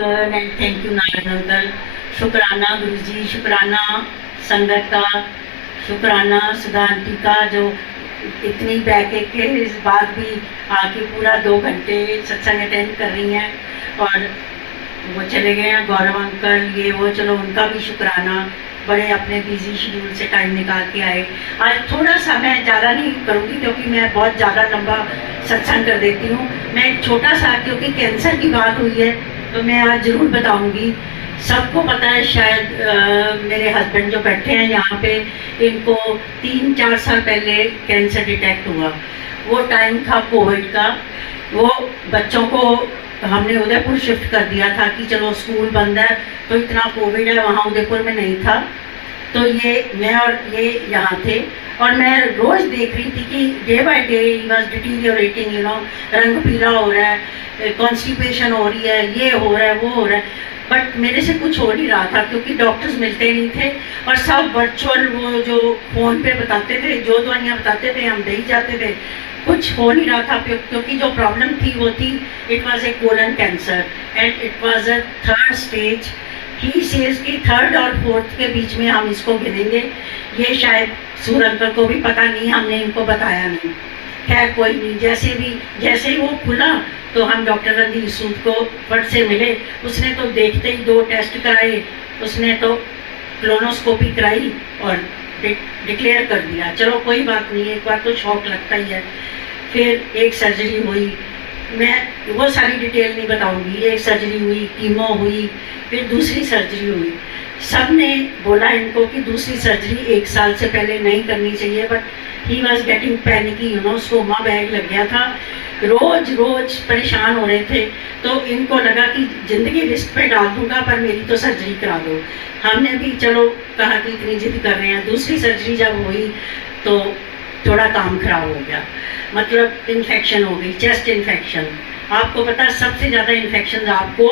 Uncle and thank you Narayan uncle. शुक्राना गुरुजी, शुक्राना संगत का, शुक्राना सुधा आंटी का जो इतनी बैकएक के इस बाद भी आके पूरा 2 घंटे सत्संग अटेंड कर रही हैं। और वो चले गए हैं गौरव अंकल, ये वो, चलो उनका भी शुक्राना, बड़े अपने बिजी शेड्यूल से टाइम निकाल के आए। आज थोड़ा सा मैं ज़्यादा नहीं करूँगी क्योंकि मैं बहुत ज़्यादा लंबा सत्संग कर देती हूँ। मैं एक छोटा सा, क्योंकि कैंसर की बात हुई है तो मैं आज ज़रूर बताऊँगी। सबको पता है शायद, मेरे हस्बैंड जो बैठे हैं यहाँ पे, इनको 3-4 साल पहले कैंसर डिटेक्ट हुआ। वो टाइम था कोविड का। वो बच्चों को हमने उदयपुर शिफ्ट कर दिया था कि चलो स्कूल बंद है तो इतना कोविड है, वहाँ उदयपुर में नहीं था। तो ये मैं और ये यहाँ थे और मैं रोज़ देख रही थी कि day by day he was deteriorating, रंग पीला हो रहा है, कॉन्स्टिपेशन हो रही है, ये हो रहा है, वो हो रहा है। बट मेरे से कुछ हो नहीं रहा था क्योंकि डॉक्टर्स मिलते नहीं थे और सब वर्चुअल वो जो फ़ोन पे बताते थे, जो दवाइयाँ बताते थे हम दे ही जाते थे। कुछ हो नहीं रहा था क्योंकि जो प्रॉब्लम थी वो थी, it was a colon cancer and it was a 3rd stage. He says कि 3rd और 4th के बीच में हम इसको गिनेंगे। ये शायद सूर अंकल को भी पता नहीं, हमने इनको बताया नहीं। खैर कोई नहीं, जैसे ही वो खुला तो हम डॉक्टर रणदीप सूद को फट से मिले। उसने तो देखते ही 2 टेस्ट कराए, उसने तो क्लोनोस्कोपी कराई और डिक्लेयर कर दिया। चलो कोई बात नहीं, एक बार तो शॉक लगता ही है। फिर एक सर्जरी हुई, मैं वो सारी डिटेल नहीं बताऊंगी। एक सर्जरी हुई, कीमो हुई, फिर दूसरी सर्जरी हुई। सब ने बोला इनको कि दूसरी सर्जरी 1 साल से पहले नहीं करनी चाहिए, but he was getting panicky, stoma bag लग गया था। रोज परेशान हो रहे थे। तो इनको लगा कि ज़िंदगी रिस्क पे डाल दूंगा पर मेरी तो सर्जरी करा दो। हमने भी चलो कहा कि इतनी जिद कर रहे हैं। दूसरी सर्जरी जब हुई तो थोड़ा काम खराब हो गया, मतलब इन्फेक्शन हो गई, चेस्ट इन्फेक्शन। आपको पता है सबसे ज़्यादा इन्फेक्शन आपको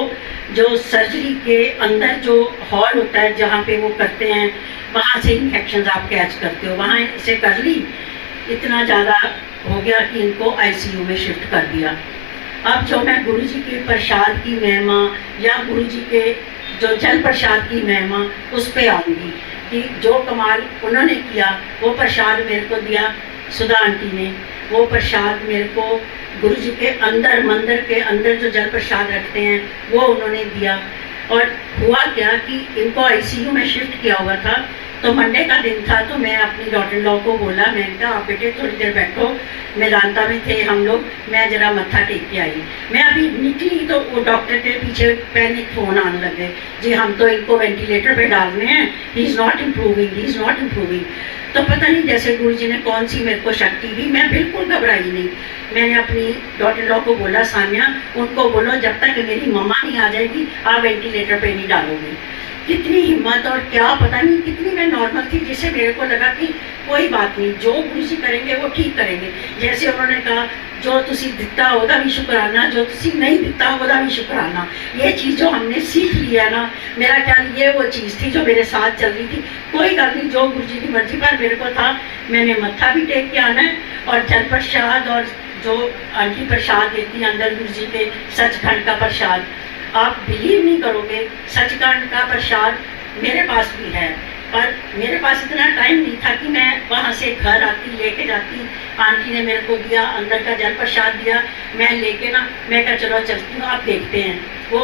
जो सर्जरी के अंदर जो हॉल होता है जहाँ पे वो करते हैं, वहाँ से इन्फेक्शन आप कैच करते हो। वहाँ से कर ली, इतना ज़्यादा हो गया कि इनको आईसीयू में शिफ्ट कर दिया। अब जो मैं गुरुजी के प्रसाद की महिमा या गुरुजी के जो जल प्रसाद की महिमा उस पे आऊँगी कि जो कमाल उन्होंने किया, वो प्रसाद मेरे को दिया सुधा आंटी ने। वो प्रसाद मेरे को गुरुजी के अंदर, मंदिर के अंदर जो जल प्रसाद रखते हैं वो उन्होंने दिया। और हुआ क्या कि इनको आईसीयू में शिफ्ट किया हुआ था। तो मंडे का दिन था तो मैं अपनी डॉटर इन लॉ को बोला, मैंने कहा आप बेटे थोड़ी देर बैठो, मेदांता में थे हम लोग, मैं जरा मत्था टेक के आई। मैं अभी निकली तो वो डॉक्टर के पीछे पैनिक फ़ोन आने लगे, जी हम तो इनको वेंटिलेटर पे डाल रहे हैं, ही इज़ नॉट इम्प्रूविंग। तो पता नहीं जैसे गुरु जी ने कौन सी मेरे को शक्ति दी, मैं बिल्कुल घबराई नहीं। मैंने अपनी डॉटर इन लॉ को बोला, सान्या उनको बोलो जब तक मेरी मम्मा नहीं आ जाएगी आप वेंटिलेटर पे नहीं डालोगे। कितनी हिम्मत और क्या पता नहीं कितनी मैं नॉर्मल थी, जिससे मेरे को लगा कि कोई बात नहीं, जो गुरुजी करेंगे वो ठीक करेंगे। जैसे उन्होंने कहा जो तुसी दिता ओदा भी शुक्राना, जो तुसी नहीं दिता ओदा भी शुक्राना। ये चीज़ जो हमने सीख लिया ना, मेरा ख्याल ये वो चीज़ थी जो मेरे साथ चल रही थी। कोई गल नहीं, जो गुरुजी की मर्जी पर मेरे को था, मैंने मत्था भी टेक के आना है। और जल प्रसाद और जो आंटी प्रसाद देती है अंदर गुरुजी के, सचखंड का प्रसाद, आप बिलीव नहीं करोगे, सचखंड का प्रसाद मेरे पास भी है, पर मेरे पास इतना टाइम नहीं था कि मैं वहाँ से घर आती लेके जाती। आंटी ने मेरे को दिया, अंदर का जल प्रसाद दिया, मैं लेके ना, मैं कहा चलो चलती हूँ, आप देखते हैं। वो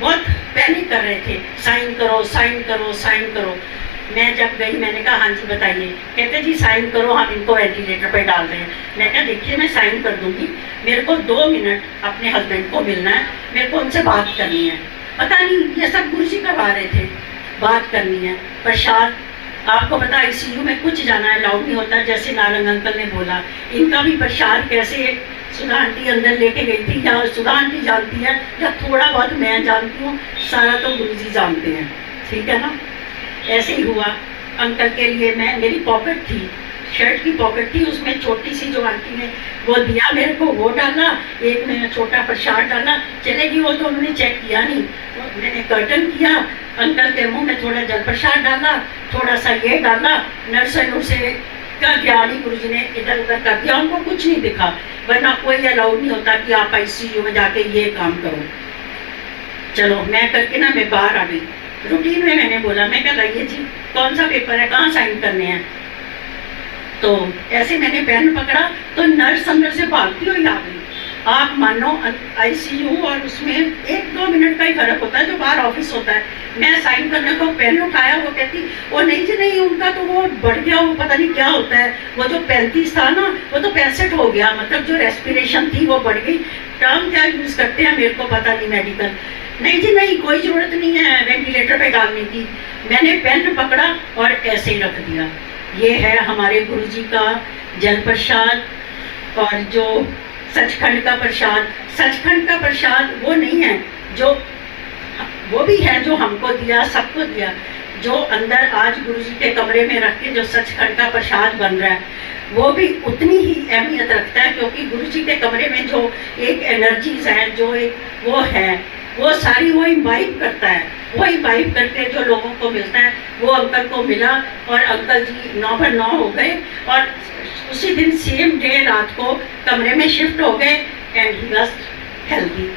बहुत पैनिक कर रहे थे, साइन करो साइन करो साइन करो। मैं जब गई मैंने कहा हाँ जी बताइए। कहते जी साइन करो, हम इनको वेंटिलेटर पर डाल रहे हैं। मैं कहा देखिए मैं साइन कर दूंगी, मेरे को 2 मिनट अपने हस्बैंड को मिलना है, मेरे को उनसे बात करनी है। पता नहीं ये सब गुरुजी करवा रहे थे, बात करनी है। प्रसाद आपको पता आईसीयू में कुछ जाना है अलाउड नहीं होता, जैसे नारंग अंकल ने बोला। इनका भी प्रसाद कैसे सुधा आंटी अंदर लेके गई थी, या सुधा आंटी जानती है या थोड़ा बहुत मैं जानती हूँ, सारा तो गुरुजी जानते हैं, ठीक है ना। ऐसे ही हुआ। अंकल के लिए मेरी पॉकेट थी, शर्ट की पॉकेट थी, उसमें छोटी सी जो आंटी ने वो दिया मेरे को, वो डाला, एक मैंने छोटा प्रसाद डाला, चलेगी वो तो उन्होंने चेक किया नहीं। तो मैंने कर्टन किया, अंकल के मुंह में थोड़ा जल प्रसाद डाला, थोड़ा सा ये डाला, नर्सरी से का ज्ञानी गुरु जी ने इधर उधर कर दिया, उनको कुछ नहीं दिखा, वरना कोई अलाउड नहीं होता कि आप आईसीयू में जाके ये काम करो। चलो मैं करके ना मैं बाहर आ गई। रूटीन में मैंने बोला, मैं क्या लाइए जी कौन सा पेपर है, कहाँ साइन करने हैं। तो ऐसे मैंने पेन पकड़ा तो नर्स अंदर से भागती हुई आ गई। आप मानो आईसीयू और उसमें 1-2 मिनट का ही फर्क होता है जो बाहर ऑफिस होता है। मैं साइन करने को पेन उठाया, वो कहती वो नहीं जी नहीं, उनका तो वो बढ़ गया, वो पता नहीं क्या होता है, वो जो 35 था ना वो तो 65 हो गया, मतलब जो रेस्पिरेशन थी वो बढ़ गई। टर्म क्या यूज करते हैं मेरे को पता नहीं मेडिकल। नहीं जी नहीं, कोई जरूरत नहीं है वेंटिलेटर पे डालने की। मैंने पेन पकड़ा और ऐसे ही रख दिया। ये है हमारे गुरु जी का जल प्रसाद। और जो सचखंड का प्रसाद, सचखंड का प्रसाद वो नहीं है जो, वो भी है जो हमको दिया, सबको दिया। जो अंदर आज गुरु जी के कमरे में रख के जो सचखंड का प्रसाद बन रहा है वो भी उतनी ही अहमियत रखता है, क्योंकि गुरु जी के कमरे में जो एक एनर्जीज है, जो एक वो है, वो सारी वो इम्बाइब करता है। वो इम्बाइब करके जो लोगों को मिलता है वो अंकल को मिला और अंकल जी 9/9 हो गए और उसी दिन सेम डे रात को कमरे में शिफ्ट हो गए and he was healthy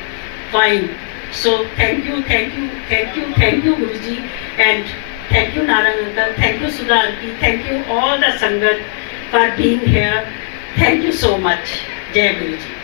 fine. So thank you thank you thank you thank you Guru ji, and thank you Narayan uncle, thank you Sudha aunty, thank you all the sangat for being here. Thank you so much. जय गुरु जी।